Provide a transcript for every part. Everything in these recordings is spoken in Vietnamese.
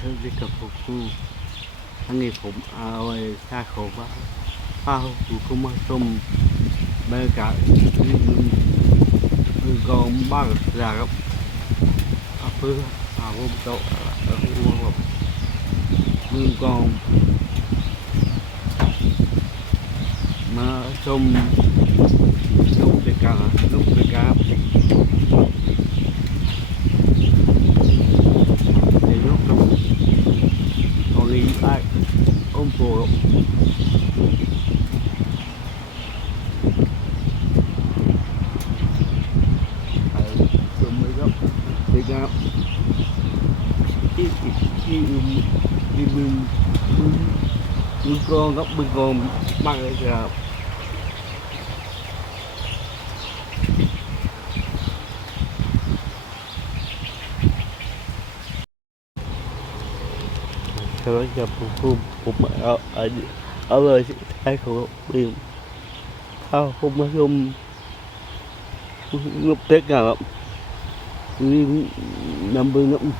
เธอได้กับพวกกูทั้งนี้ผมเอาไว้ค่าเขาว่าป้ากูก็มาส้มบรรยากาศนี่มึงมึงกองบ้านอยากครับเอาเพื่อเอาพวกโต๊ะเอาพวกแบบมึงกองมาส้มลูกเด็กกาลูกเด็กก ôm phù ở trong mấy góc đi ra đi đi đi đi bưng bưng bưng con góc bưng con sau đó mang lại ra Kalau jam ở ở ada thay saya kau bim. không hukum hukum ngập tết cả lắm đi nằm bừng ngậm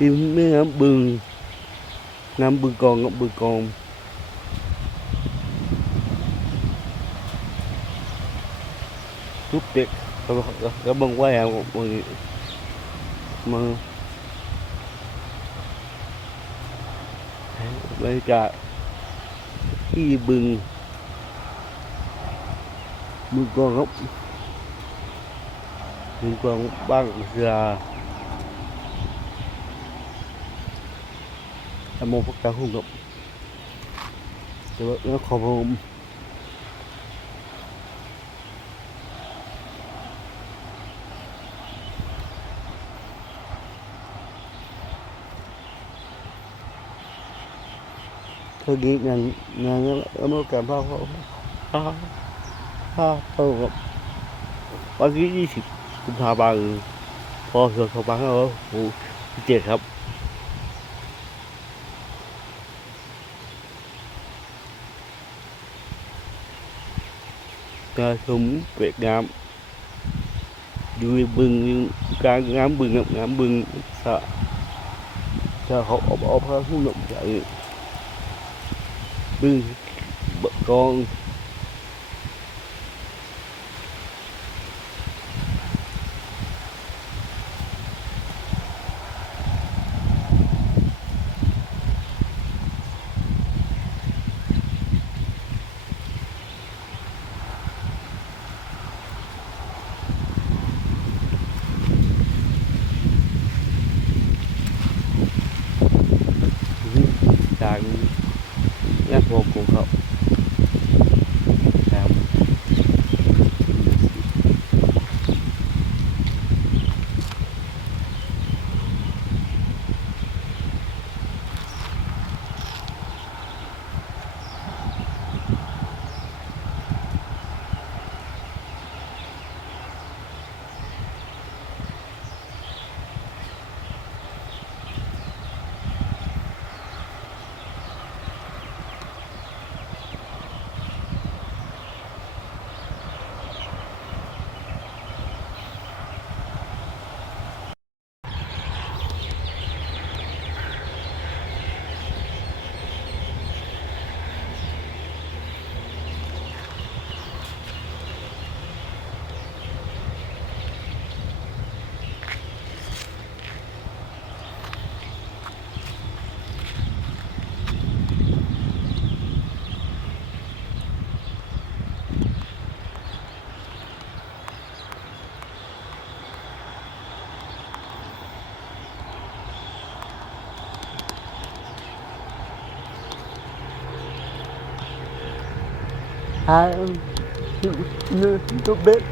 đi mấy ngắm bừng ngắm bừng còn ngậm bừng còn chút tết cái bông quay à mọi người mà บรรยากที่บึงบึงกองครับบึงกองบ้างเสือทำมองพวกตาหุ่นครับแต่ว่าขอผม tôi nghĩ là là nó mới cảm bao không ha ha không วันที่ยี่สิบกุมภาพันธ์พอเสองสองพันห้าร้อยหกสิบเจ็ดครับกระสุนเวียดนามอยู่บึงการงามบึงงามบึงสะสะเขาอบอบพระหุ่นหนุ่ใจ bưng bợ bậc con Thank you. Bộ cổ. à, ừ, ừ, ừ, tôi biết